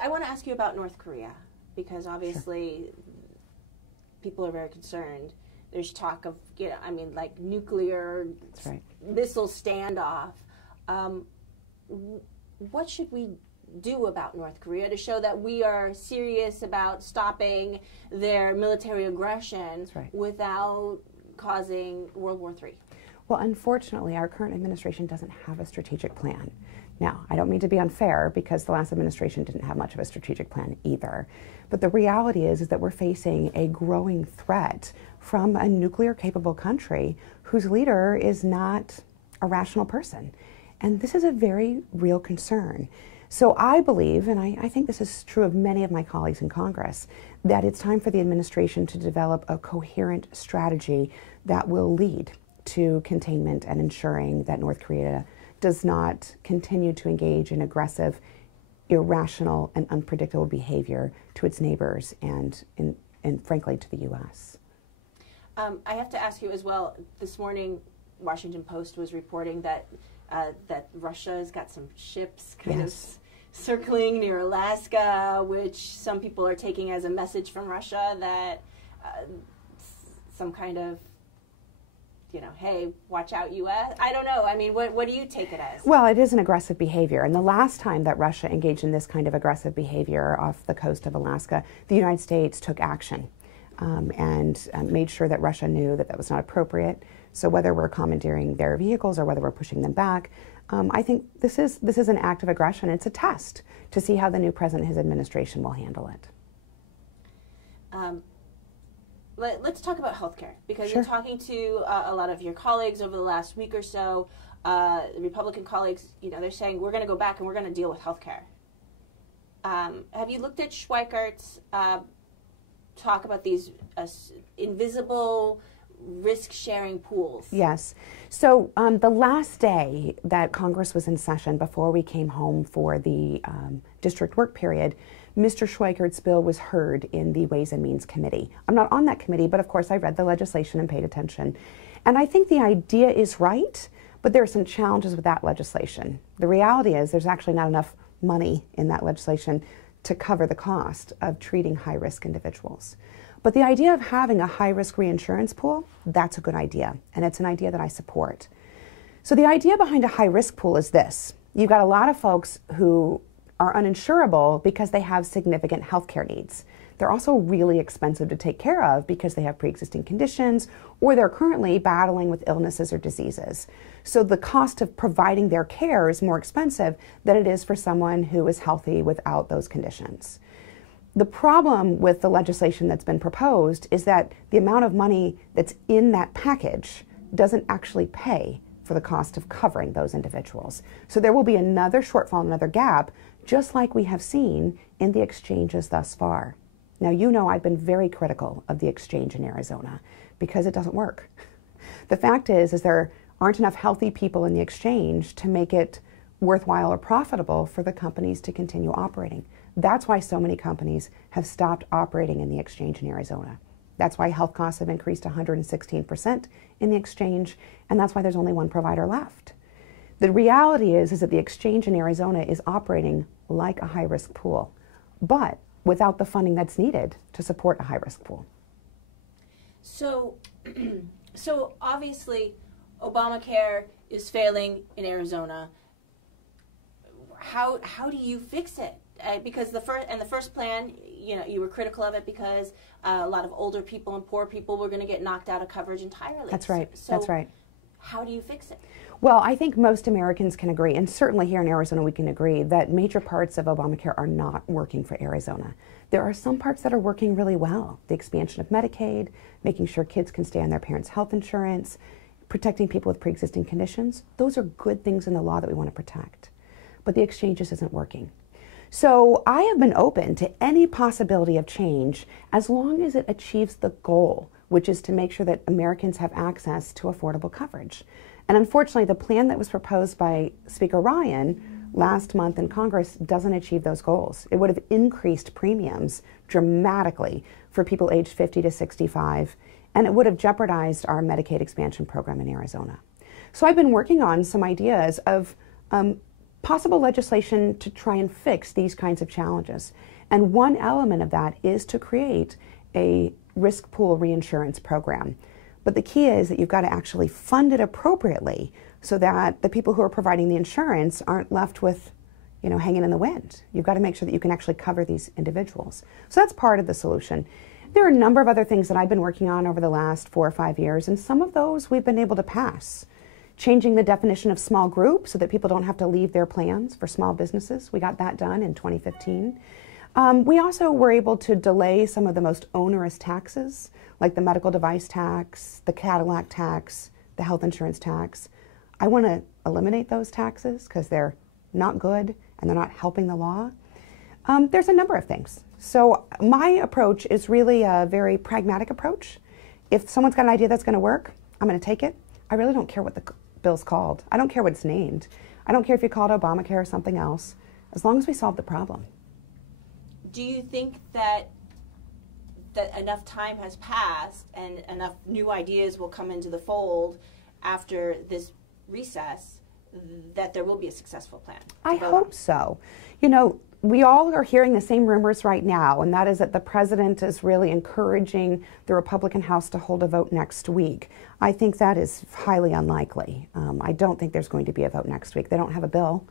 I want to ask you about North Korea, because obviously Sure. people are very concerned. There's talk of, like nuclear right. missile standoff. What should we do about North Korea to show that we are serious about stopping their military aggression without causing World War III? Well, unfortunately, our current administration doesn't have a strategic plan. Now, I don't mean to be unfair, because the last administration didn't have much of a strategic plan either. But the reality is that we're facing a growing threat from a nuclear-capable country whose leader is not a rational person. And this is a very real concern. So I believe, and I think this is true of many of my colleagues in Congress, that it's time for the administration to develop a coherent strategy that will lead to containment and ensuring that North Korea does not continue to engage in aggressive, irrational, and unpredictable behavior to its neighbors and frankly, to the U.S. I have to ask you as well, this morning, Washington Post was reporting that that Russia's got some ships kind of circling near Alaska, which some people are taking as a message from Russia that some kind of, hey, watch out, U.S. I don't know. I mean, what do you take it as? Well, it is an aggressive behavior. And the last time that Russia engaged in this kind of aggressive behavior off the coast of Alaska, the United States took action and made sure that Russia knew that that was not appropriate. So whether we're commandeering their vehicles or whether we're pushing them back, I think this is an act of aggression. It's a test to see how the new president and his administration will handle it. Let's talk about healthcare, because you're talking to a lot of your colleagues over the last week or so. The Republican colleagues, they're saying we're going to go back and we're going to deal with healthcare. Have you looked at Schweikart's talk about these invisible risk-sharing pools? Yes. So the last day that Congress was in session before we came home for the district work period, Mr. Schweikart's bill was heard in the Ways and Means Committee. I'm not on that committee, but of course I read the legislation and paid attention. And I think the idea is right, but there are some challenges with that legislation. The reality is there's actually not enough money in that legislation to cover the cost of treating high-risk individuals. But the idea of having a high-risk reinsurance pool, that's a good idea, and it's an idea that I support. So the idea behind a high-risk pool is this. You've got a lot of folks who are uninsurable because they have significant health care needs. They're also really expensive to take care of because they have pre-existing conditions or they're currently battling with illnesses or diseases. So the cost of providing their care is more expensive than it is for someone who is healthy without those conditions. The problem with the legislation that's been proposed is that the amount of money that's in that package doesn't actually pay for the cost of covering those individuals. So there will be another shortfall, another gap, just like we have seen in the exchanges thus far. Now, I've been very critical of the exchange in Arizona because it doesn't work. The fact is there aren't enough healthy people in the exchange to make it worthwhile or profitable for the companies to continue operating. That's why so many companies have stopped operating in the exchange in Arizona. That's why health costs have increased 116% in the exchange, and that's why there's only one provider left. The reality is that the exchange in Arizona is operating like a high-risk pool, but without the funding that's needed to support a high-risk pool. So obviously, Obamacare is failing in Arizona. How do you fix it? Because the first plan, you were critical of it because a lot of older people and poor people were going to get knocked out of coverage entirely. That's right. So that's right. How do you fix it? Well, I think most Americans can agree, and certainly here in Arizona we can agree, that major parts of Obamacare are not working for Arizona. There are some parts that are working really well. The expansion of Medicaid, making sure kids can stay on their parents' health insurance, protecting people with pre-existing conditions. Those are good things in the law that we want to protect. But the exchanges isn't working. So I have been open to any possibility of change as long as it achieves the goal, which is to make sure that Americans have access to affordable coverage. And unfortunately, the plan that was proposed by Speaker Ryan last month in Congress doesn't achieve those goals. It would have increased premiums dramatically for people aged 50 to 65, and it would have jeopardized our Medicaid expansion program in Arizona. So I've been working on some ideas of possible legislation to try and fix these kinds of challenges. And one element of that is to create a risk pool reinsurance program. But the key is that you've got to actually fund it appropriately so that the people who are providing the insurance aren't left with, hanging in the wind. You've got to make sure that you can actually cover these individuals. So that's part of the solution. There are a number of other things that I've been working on over the last 4 or 5 years, and some of those we've been able to pass. Changing the definition of small group so that people don't have to leave their plans for small businesses. We got that done in 2015. We also were able to delay some of the most onerous taxes, like the medical device tax, the Cadillac tax, the health insurance tax. I want to eliminate those taxes because they're not good and they're not helping the law. There's a number of things. So my approach is really a very pragmatic approach. If someone's got an idea that's going to work, I'm going to take it. I really don't care what the bill's called. I don't care what it's named. I don't care if you call it Obamacare or something else, as long as we solve the problem. Do you think that enough time has passed and enough new ideas will come into the fold after this recess that there will be a successful plan? I hope so. We all are hearing the same rumors right now, and that is that the president is really encouraging the Republican House to hold a vote next week. I think that is highly unlikely. I don't think there's going to be a vote next week. They don't have a bill,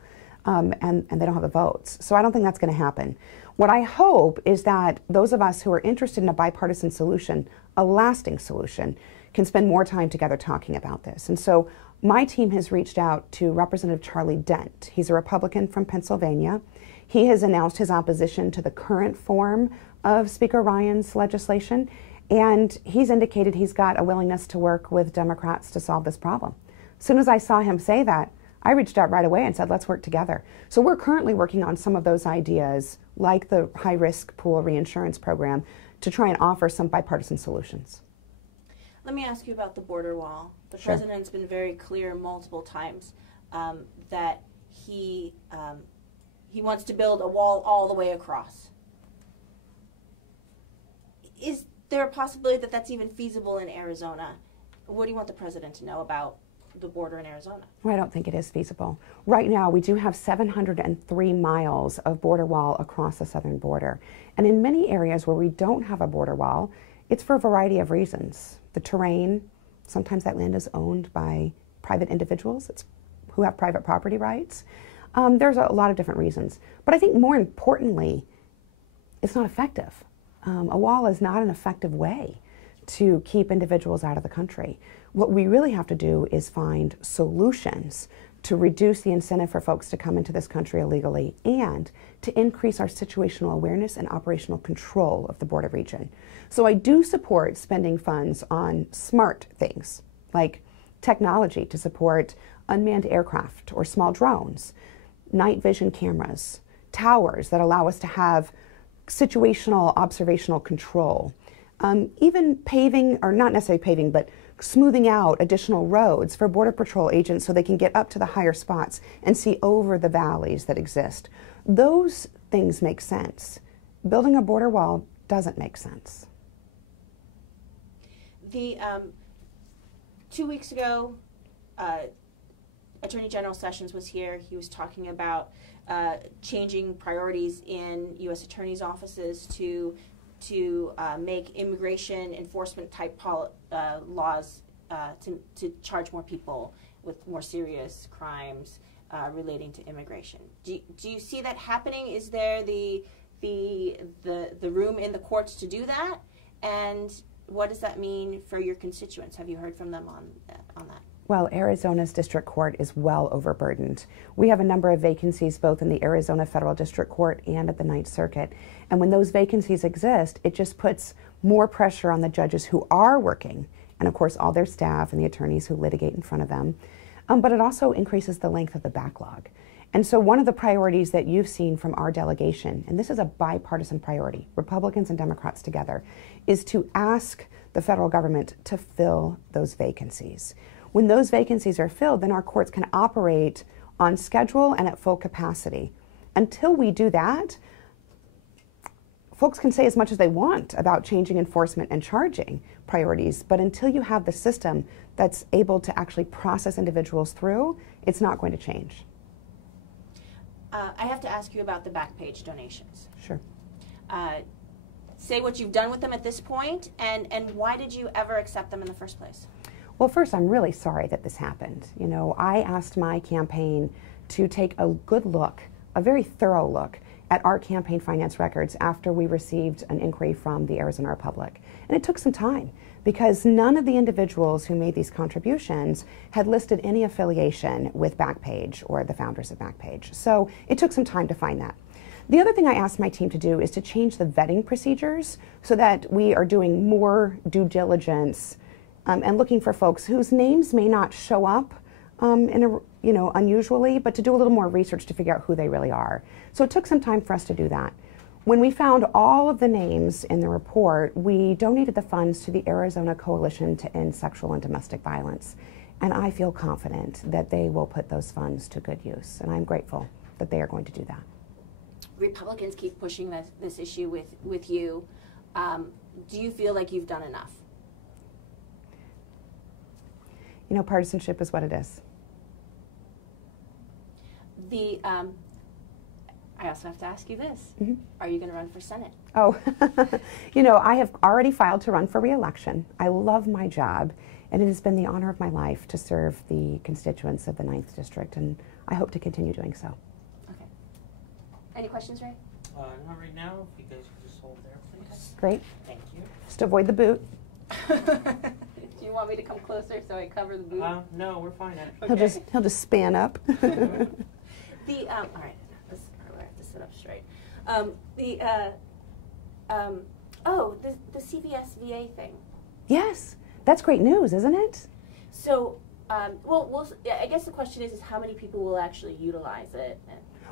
and they don't have the votes. So I don't think that's going to happen. What I hope is that those of us who are interested in a bipartisan solution, a lasting solution, can spend more time together talking about this. And so my team has reached out to Representative Charlie Dent. He's a Republican from Pennsylvania. He has announced his opposition to the current form of Speaker Ryan's legislation, and he's indicated he's got a willingness to work with Democrats to solve this problem. As soon as I saw him say that, I reached out right away and said, let's work together. So we're currently working on some of those ideas, like the high-risk pool reinsurance program, to try and offer some bipartisan solutions. Let me ask you about the border wall. The Sure. president's been very clear multiple times that he wants to build a wall all the way across. Is there a possibility that that's even feasible in Arizona? What do you want the president to know about the border in Arizona? Well, I don't think it is feasible. Right now, we do have 703 miles of border wall across the southern border. And in many areas where we don't have a border wall, it's for a variety of reasons. The terrain, sometimes that land is owned by private individuals who have private property rights. There's a lot of different reasons. But I think more importantly, it's not effective. A wall is not an effective way to keep individuals out of the country. What we really have to do is find solutions to reduce the incentive for folks to come into this country illegally and to increase our situational awareness and operational control of the border region. So I do support spending funds on smart things like technology to support unmanned aircraft or small drones, night vision cameras, towers that allow us to have situational observational control, even paving, or not necessarily paving, but smoothing out additional roads for Border Patrol agents so they can get up to the higher spots and see over the valleys that exist. Those things make sense. Building a border wall doesn't make sense. The 2 weeks ago, Attorney General Sessions was here. He was talking about changing priorities in U.S. attorneys' offices to make immigration enforcement type laws to charge more people with more serious crimes relating to immigration. Do you see that happening? Is there the room in the courts to do that? And what does that mean for your constituents? Have you heard from them on that? Well, Arizona's district court is well overburdened. We have a number of vacancies both in the Arizona Federal District Court and at the Ninth Circuit. And when those vacancies exist, it just puts more pressure on the judges who are working, and of course all their staff and the attorneys who litigate in front of them. But it also increases the length of the backlog. And so one of the priorities that you've seen from our delegation, and this is a bipartisan priority, Republicans and Democrats together, is to ask the federal government to fill those vacancies. When those vacancies are filled, then our courts can operate on schedule and at full capacity. Until we do that, folks can say as much as they want about changing enforcement and charging priorities, but until you have the system that's able to actually process individuals through, it's not going to change. I have to ask you about the Backpage donations. Sure. Say what you've done with them at this point, and why did you ever accept them in the first place? Well, first, I'm really sorry that this happened. You know, I asked my campaign to take a good look, a very thorough look, at our campaign finance records after we received an inquiry from the Arizona Republic. And it took some time because none of the individuals who made these contributions had listed any affiliation with Backpage or the founders of Backpage. So it took some time to find that. The other thing I asked my team to do is to change the vetting procedures so that we are doing more due diligence and looking for folks whose names may not show up unusually, but to do a little more research to figure out who they really are. So it took some time for us to do that. When we found all of the names in the report, we donated the funds to the Arizona Coalition to End Sexual and Domestic Violence. And I feel confident that they will put those funds to good use. And I'm grateful that they are going to do that. Republicans keep pushing this issue with you. Do you feel like you've done enough? You know, partisanship is what it is. I also have to ask you this. Mm-hmm. Are you going to run for Senate? Oh, you know, I have already filed to run for re-election. I love my job, and it has been the honor of my life to serve the constituents of the 9th District, and I hope to continue doing so. Okay. Any questions, Ray? Not right now. If you guys could just hold there, please. Great. Thank you. Just avoid the boot. Do you want me to come closer so I cover the boot? No, we're fine. Actually. Okay. He'll just span up. All right. I have to sit up straight. The CVS VA thing. Yes, that's great news, isn't it? So, I guess the question is how many people will actually utilize it?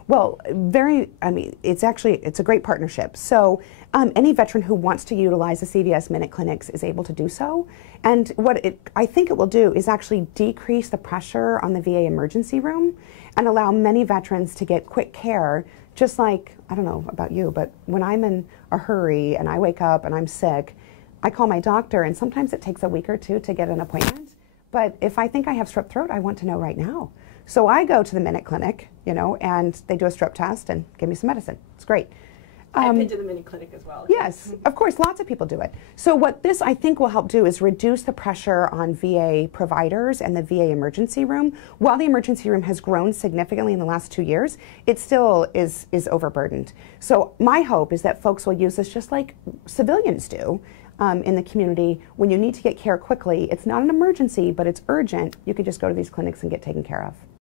Well, it's a great partnership. So any veteran who wants to utilize the CVS Minute Clinics is able to do so. And what I think it will do is actually decrease the pressure on the VA emergency room and allow many veterans to get quick care, just like, I don't know about you, but when I'm in a hurry and I wake up and I'm sick, I call my doctor, and sometimes it takes a week or two to get an appointment. But if I think I have strep throat, I want to know right now. So I go to the Minute Clinic, and they do a strep test and give me some medicine. It's great. I've been to the Minute Clinic as well. Yes, of course, lots of people do it. So what this, I think, will help do is reduce the pressure on VA providers and the VA emergency room. While the emergency room has grown significantly in the last 2 years, it still is overburdened. So my hope is that folks will use this just like civilians do in the community. When you need to get care quickly, it's not an emergency, but it's urgent, you could just go to these clinics and get taken care of.